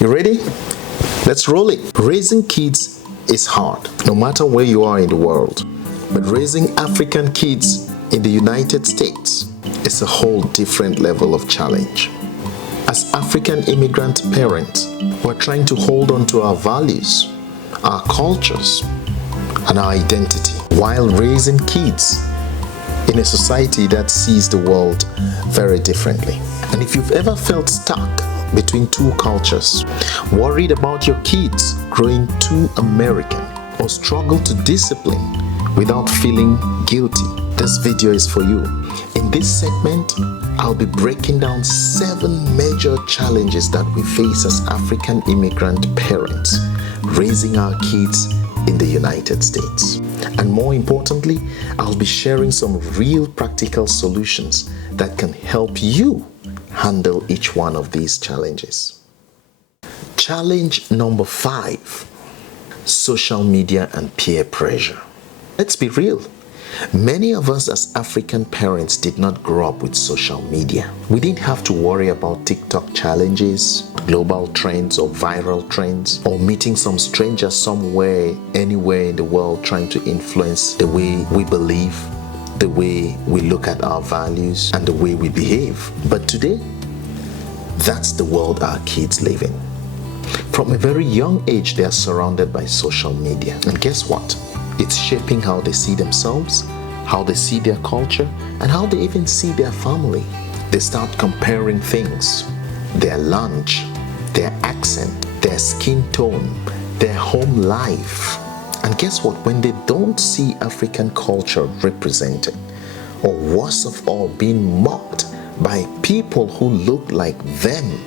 You ready? Let's roll it. Raising kids is hard, no matter where you are in the world. But raising African kids in the United States is a whole different level of challenge. As African immigrant parents, we're trying to hold on to our values, our cultures, and our identity while raising kids in a society that sees the world very differently. And if you've ever felt stuck between two cultures, worried about your kids growing too American, or struggle to discipline without feeling guilty, this video is for you. In this segment, I'll be breaking down 7 major challenges that we face as African immigrant parents raising our kids in the United States. And more importantly, I'll be sharing some real practical solutions that can help you handle each one of these challenges. Challenge number 5, social media and peer pressure. Let's be real. Many of us as African parents did not grow up with social media. We didn't have to worry about TikTok challenges, global trends or viral trends, or meeting some stranger somewhere, anywhere in the world trying to influence the way we believe, the way we look at our values, and the way we behave. But today, that's the world our kids live in. From a very young age, they are surrounded by social media. And guess what? It's shaping how they see themselves, how they see their culture, and how they even see their family. They start comparing things, their lunch, their accent, their skin tone, their home life. And guess what? When they don't see African culture represented, or worse of all, being mocked by people who look like them,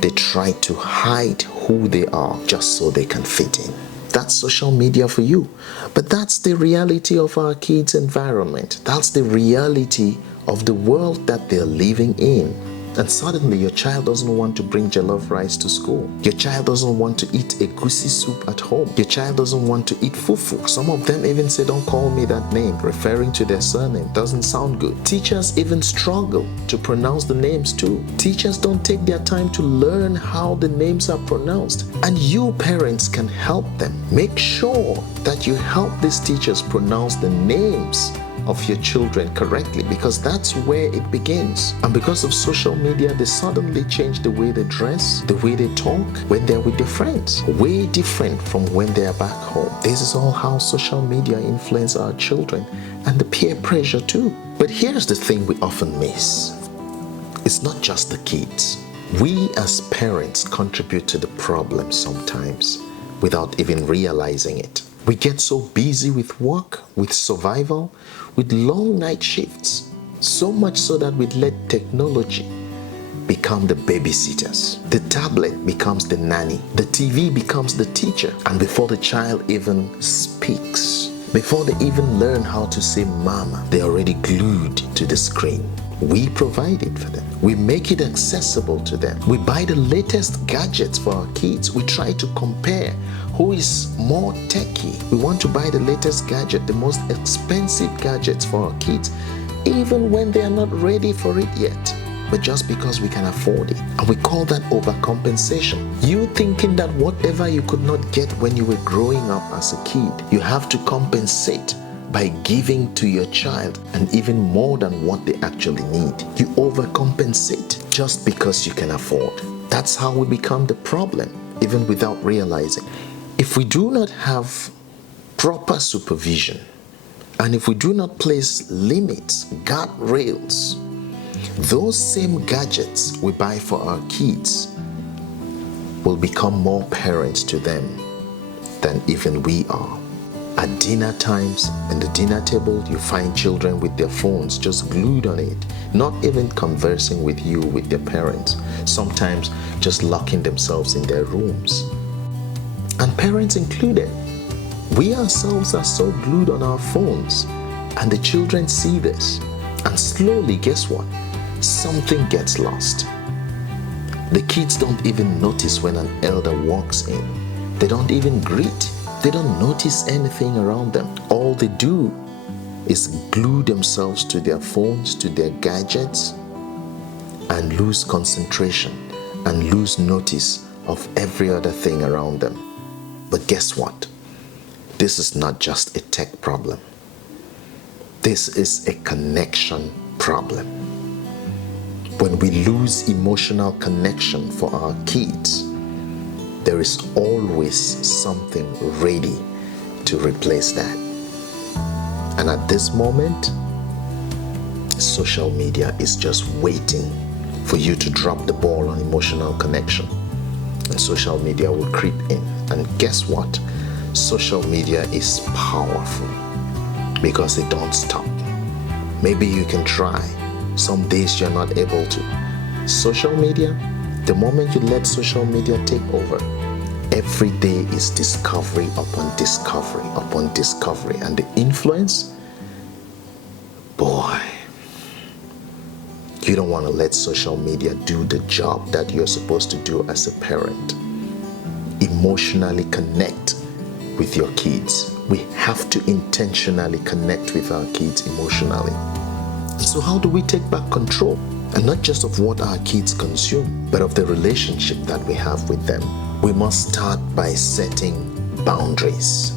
they try to hide who they are just so they can fit in. That's social media for you. But that's the reality of our kids' environment. That's the reality of the world that they're living in. And suddenly your child doesn't want to bring jollof rice to school. Your child doesn't want to eat egusi soup at home. Your child doesn't want to eat fufu. Some of them even say, "Don't call me that name," referring to their surname. Doesn't sound good. Teachers even struggle to pronounce the names too. Teachers don't take their time to learn how the names are pronounced. And you parents can help them. Make sure that you help these teachers pronounce the names of your children correctly, because that's where it begins. And because of social media, they suddenly change the way they dress, the way they talk when they're with their friends. Way different from when they're back home. This is all how social media influence our children, and the peer pressure too. But here's the thing we often miss. It's not just the kids. We as parents contribute to the problem sometimes without even realizing it. We get so busy with work, with survival, with long night shifts, so much so that we let technology become the babysitters. The tablet becomes the nanny. The TV becomes the teacher. And before the child even speaks, before they even learn how to say mama, they're already glued to the screen. We provide it for them. We make it accessible to them. We buy the latest gadgets for our kids. We try to compare who is more techie. We want to buy the latest gadget, the most expensive gadgets for our kids, even when they are not ready for it yet. But just because we can afford it. And we call that overcompensation. You thinking that whatever you could not get when you were growing up as a kid, you have to compensate by giving to your child, and even more than what they actually need. You overcompensate just because you can afford. That's how we become the problem, even without realizing. If we do not have proper supervision, and if we do not place limits, guardrails, those same gadgets we buy for our kids will become more parents to them than even we are. At dinner times, in the dinner table, you find children with their phones just glued on it, not even conversing with you, with their parents, sometimes just locking themselves in their rooms. And parents included. We ourselves are so glued on our phones, and the children see this. And slowly, guess what? Something gets lost. The kids don't even notice when an elder walks in. They don't even greet. They don't notice anything around them. All they do is glue themselves to their phones, to their gadgets, and lose concentration and lose notice of every other thing around them. But guess what? This is not just a tech problem. This is a connection problem. When we lose emotional connection for our kids, there is always something ready to replace that. And at this moment, social media is just waiting for you to drop the ball on emotional connection. And social media will creep in. And guess what? Social media is powerful because it don't stop. Maybe you can try. Some days you're not able to. Social media, the moment you let social media take over, every day is discovery upon discovery upon discovery. And the influence, boy, you don't want to let social media do the job that you're supposed to do as a parent. Emotionally connect with your kids. We have to intentionally connect with our kids emotionally. So how do we take back control? And not just of what our kids consume, but of the relationship that we have with them. We must start by setting boundaries.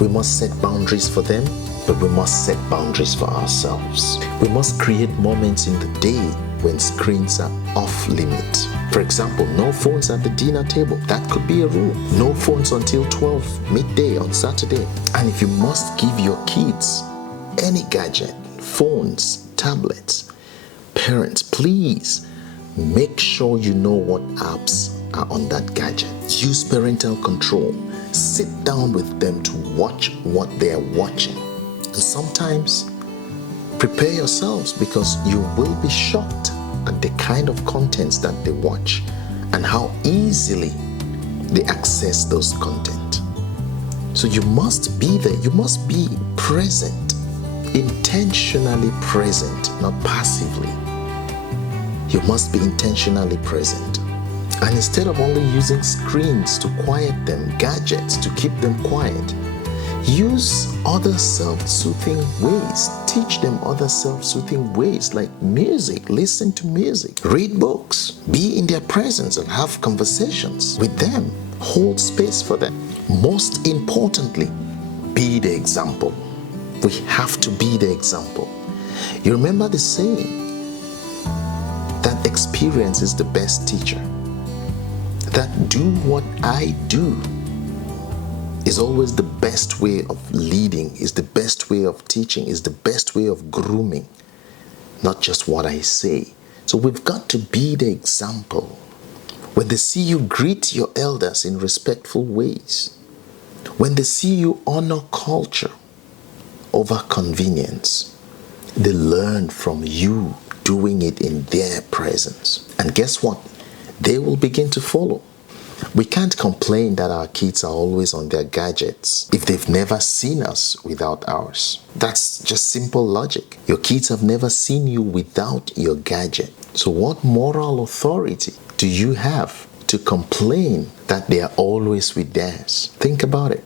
We must set boundaries for them, but we must set boundaries for ourselves. We must create moments in the day when screens are off limit. For example, no phones at the dinner table. That could be a rule. No phones until 12 midday on Saturday. And if you must give your kids any gadget, phones, tablets, parents, please make sure you know what apps are on that gadget. Use parental control. Sit down with them to watch what they are watching. And sometimes prepare yourselves, because you will be shocked at the kind of contents that they watch and how easily they access those content. So you must be there. You must be present, intentionally present, not passively. You must be intentionally present. And instead of only using screens to quiet them, gadgets to keep them quiet, use other self-soothing ways. Teach them other self-soothing ways like music. Listen to music. Read books. Be in their presence and have conversations with them. Hold space for them. Most importantly, be the example. We have to be the example. You remember the saying that experience is the best teacher. That do what I do is always the best way of leading, is the best way of teaching, is the best way of grooming, not just what I say. So we've got to be the example. When they see you greet your elders in respectful ways, when they see you honor culture over convenience, they learn from you doing it in their presence. And guess what? They will begin to follow. We can't complain that our kids are always on their gadgets if they've never seen us without ours. That's just simple logic. Your kids have never seen you without your gadget. So what moral authority do you have to complain that they are always with theirs? Think about it.